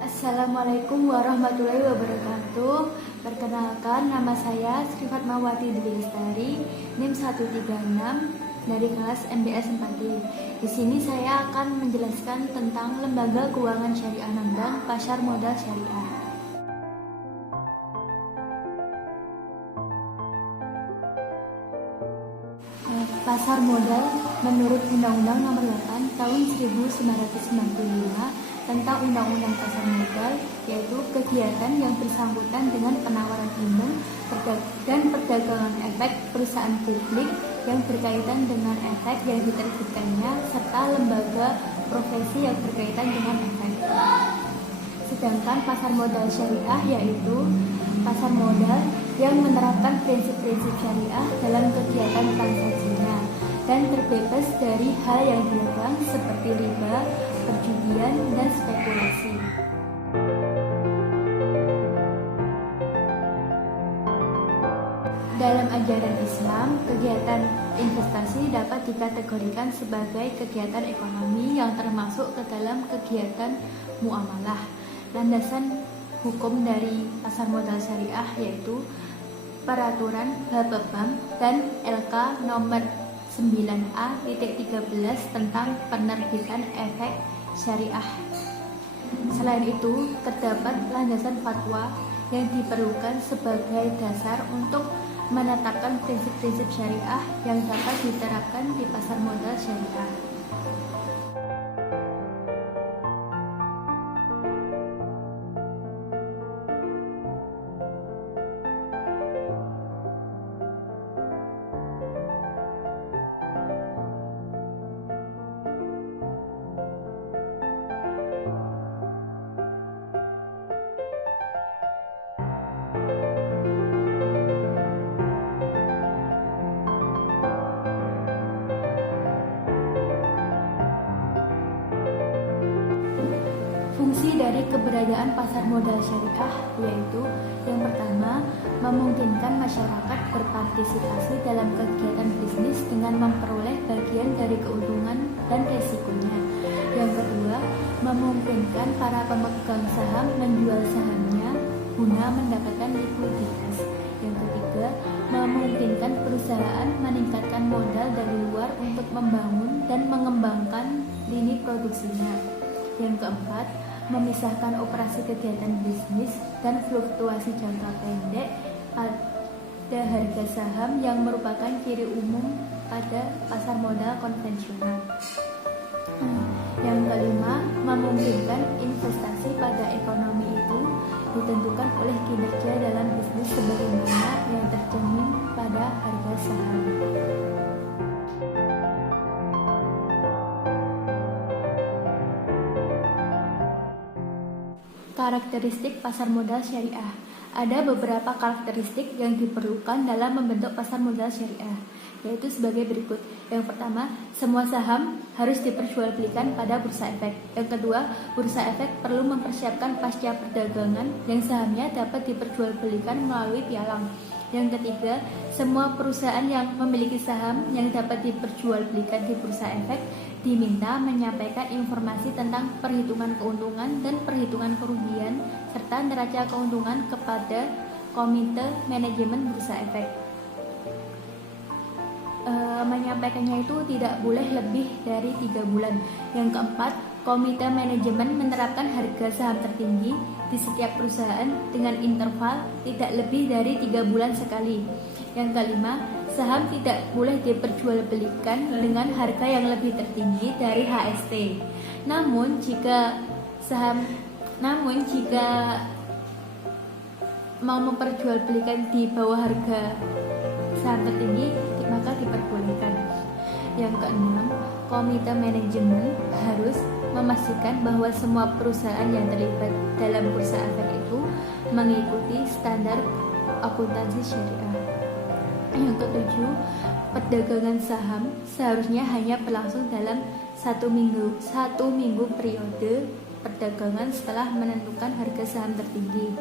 Assalamualaikum warahmatullahi wabarakatuh. Perkenalkan, nama saya Sri Fatmawati Dwi Lestari, NIM 136 dari kelas MBS 4D. Di sini saya akan menjelaskan tentang Lembaga Keuangan Syariah non-bank Pasar Modal Syariah. Pasar modal menurut Undang-Undang Nomor 8 Tahun 1995 tentang Undang-Undang Pasar Modal, yaitu kegiatan yang bersangkutan dengan penawaran umum dan perdagangan efek perusahaan publik yang berkaitan dengan efek yang diterbitkannya serta lembaga profesi yang berkaitan dengan efek. Sedangkan pasar modal syariah yaitu pasar modal yang menerapkan prinsip-prinsip syariah dalam kegiatan transaksinya dan terbebas dari hal yang dilarang seperti riba, perjudian, dan spekulasi. Dalam ajaran Islam, kegiatan investasi dapat dikategorikan sebagai kegiatan ekonomi yang termasuk ke dalam kegiatan muamalah. Landasan hukum dari pasar modal syariah yaitu Peraturan Bapepam dan LK nomor 9A.13 tentang penerbitan efek syariah. Selain itu, terdapat landasan fatwa yang diperlukan sebagai dasar untuk menetapkan prinsip-prinsip syariah yang dapat diterapkan di pasar modal syariah. Fungsi dari keberadaan pasar modal syariah yaitu yang pertama, memungkinkan masyarakat berpartisipasi dalam kegiatan bisnis dengan memperoleh bagian dari keuntungan dan resikonya. Yang kedua, memungkinkan para pemegang saham menjual sahamnya guna mendapatkan likuiditas. Yang ketiga, memungkinkan perusahaan meningkatkan modal dari luar untuk membangun dan mengembangkan lini produksinya. Yang keempat, memisahkan operasi kegiatan bisnis dan fluktuasi jangka pendek pada harga saham yang merupakan ciri umum pada pasar modal konvensional. Yang kelima, memungkinkan investasi pada ekonomi itu ditentukan oleh kinerja dalam bisnis sebagaimana yang tercermin pada harga saham. Karakteristik pasar modal syariah. Ada beberapa karakteristik yang diperlukan dalam membentuk pasar modal syariah, yaitu sebagai berikut. Yang pertama, semua saham harus diperjualbelikan pada bursa efek. Yang kedua, bursa efek perlu mempersiapkan pasca perdagangan yang sahamnya dapat diperjualbelikan melalui pialang. Yang ketiga, semua perusahaan yang memiliki saham yang dapat diperjualbelikan di bursa efek diminta menyampaikan informasi tentang perhitungan keuntungan dan perhitungan kerugian serta neraca keuntungan kepada Komite Manajemen Bursa Efek. Menyampaikannya itu tidak boleh lebih dari 3 bulan. Yang keempat, Komite Manajemen menerapkan harga saham tertinggi di setiap perusahaan dengan interval tidak lebih dari 3 bulan sekali. Yang kelima, saham tidak boleh diperjualbelikan dengan harga yang lebih tertinggi dari HST. Namun jika mau memperjualbelikan di bawah harga saham tertinggi, maka diperbolehkan. Yang keenam, Komite Manajemen harus memastikan bahwa semua perusahaan yang terlibat dalam bursa efek itu mengikuti standar akuntansi syariah. Yang ketujuh, perdagangan saham seharusnya hanya berlangsung dalam satu minggu periode perdagangan setelah menentukan harga saham tertinggi.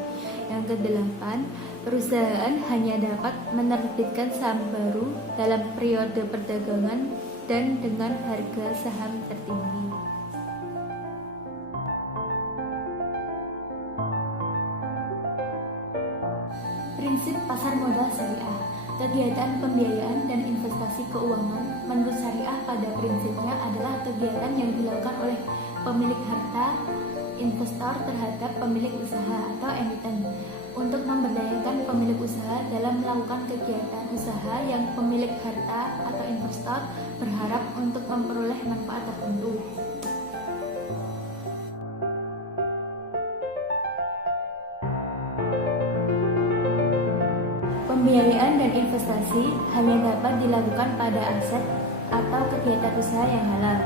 Yang kedelapan, perusahaan hanya dapat menerbitkan saham baru dalam periode perdagangan dan dengan harga saham tertinggi. Pasar modal syariah. Kegiatan pembiayaan dan investasi keuangan menurut syariah pada prinsipnya adalah kegiatan yang dilakukan oleh pemilik harta, investor terhadap pemilik usaha atau emiten untuk memberdayakan pemilik usaha dalam melakukan kegiatan usaha yang pemilik harta atau investor berharap untuk memperoleh manfaat tertentu. Pembiayaan dan investasi hanya dapat dilakukan pada aset atau kegiatan usaha yang halal,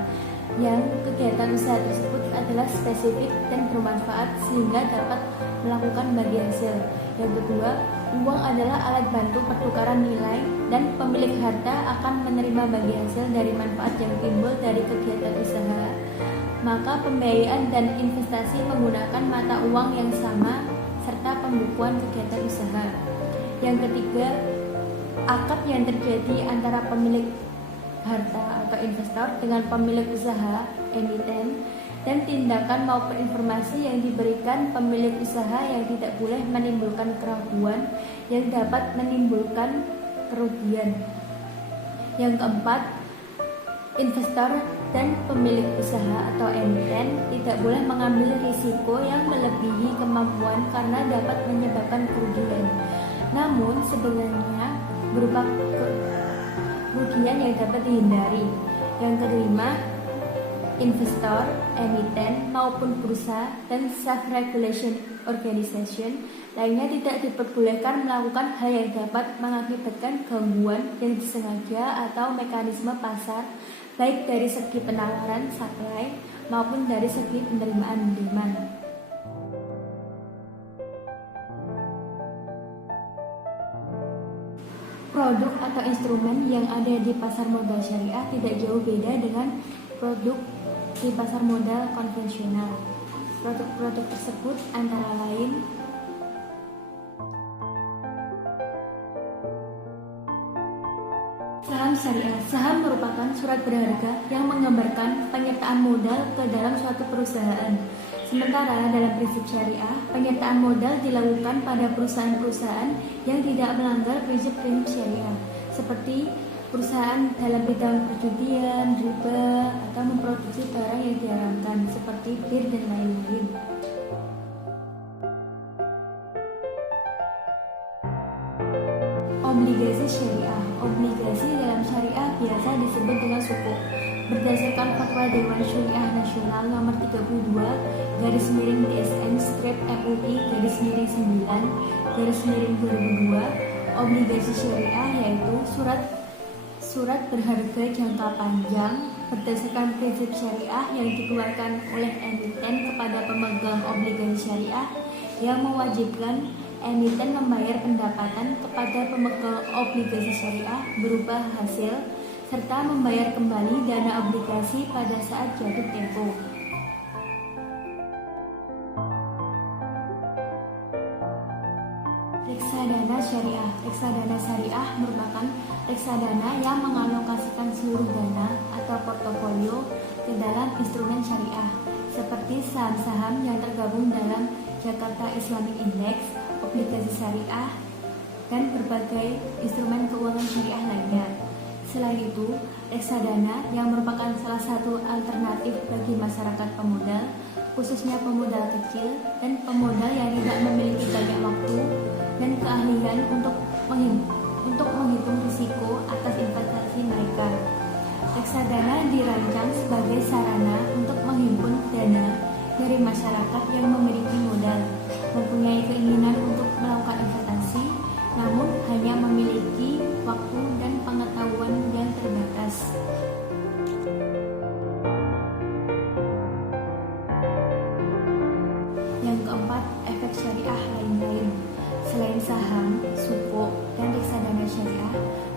yang kegiatan usaha tersebut adalah spesifik dan bermanfaat sehingga dapat melakukan bagi hasil. Yang kedua, uang adalah alat bantu pertukaran nilai dan pemilik harta akan menerima bagi hasil dari manfaat yang timbul dari kegiatan usaha. Maka pembiayaan dan investasi menggunakan mata uang yang sama serta pembukuan kegiatan usaha. Yang ketiga, akad yang terjadi antara pemilik harta atau investor dengan pemilik usaha, emiten, dan tindakan maupun informasi yang diberikan pemilik usaha yang tidak boleh menimbulkan keraguan yang dapat menimbulkan kerugian. Yang keempat, investor dan pemilik usaha atau emiten tidak boleh mengambil risiko yang melebihi kemampuan karena dapat menyebabkan kerugian. Namun sebenarnya berupa kerugian yang dapat dihindari. Yang kelima, investor, emiten maupun bursa dan self-regulation organization lainnya tidak diperbolehkan melakukan hal yang dapat mengakibatkan gangguan yang disengaja atau mekanisme pasar baik dari segi penawaran supply maupun dari segi penerimaan demand. Produk atau instrumen yang ada di pasar modal syariah tidak jauh beda dengan produk di pasar modal konvensional. Produk-produk tersebut antara lain saham syariah. Saham merupakan surat berharga yang menggambarkan penyertaan modal ke dalam suatu perusahaan. Sementara dalam prinsip syariah, penyertaan modal dilakukan pada perusahaan-perusahaan yang tidak melanggar prinsip-prinsip syariah, seperti perusahaan dalam bidang perjudian, riba, atau memproduksi barang yang diharamkan, seperti bir dan lain-lain. Obligasi syariah. Obligasi dalam syariah biasa disebut dengan sukuk. Berdasarkan fatwa Dewan Syariah Nasional nomor 32 /MUI/DSN-MU/9/2002, obligasi syariah yaitu surat berharga jangka panjang berdasarkan prinsip syariah yang dikeluarkan oleh emiten kepada pemegang obligasi syariah yang mewajibkan emiten membayar pendapatan kepada pemegang obligasi syariah berupa hasil serta membayar kembali dana obligasi pada saat jatuh tempo. Reksadana syariah. Reksadana syariah merupakan reksadana yang mengalokasikan seluruh dana atau portofolio ke dalam instrumen syariah, seperti saham-saham yang tergabung dalam Jakarta Islamic Index, obligasi syariah, dan berbagai instrumen keuangan syariah lainnya. Selain itu, reksadana yang merupakan salah satu alternatif bagi masyarakat pemodal, khususnya pemodal kecil dan pemodal yang tidak memiliki banyak waktu dan keahlian untuk menghitung risiko atas investasi mereka. Reksadana dirancang sebagai sarana untuk menghimpun dana dari masyarakat yang memiliki modal, mempunyai keinginan untuk melakukan investasi, namun hanya memiliki waktu dan pengetahuan yang terbatas. Yang keempat, efek syariah lain-lain. Selain saham, sukuk, dan reksadana syariah,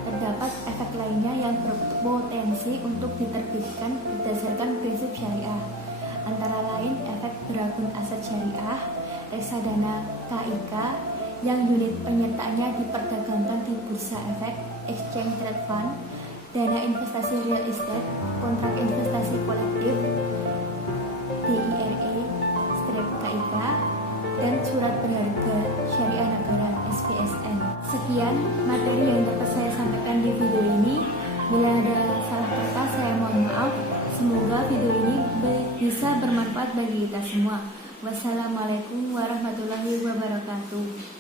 terdapat efek lainnya yang berpotensi untuk diterbitkan berdasarkan prinsip syariah. Antara lain efek beragun aset syariah, reksadana KIK yang unit penyertaannya diperdagangkan di bursa efek, exchange trade fund, dana investasi real estate, kontrak investasi kolektif, DIRE-KIK, dan surat berharga syariah negara SPSN. sekian materi yang dapat saya sampaikan di video ini. Bila ada salah kata, saya mohon maaf. Semoga video ini bisa bermanfaat bagi kita semua. Wassalamualaikum warahmatullahi wabarakatuh.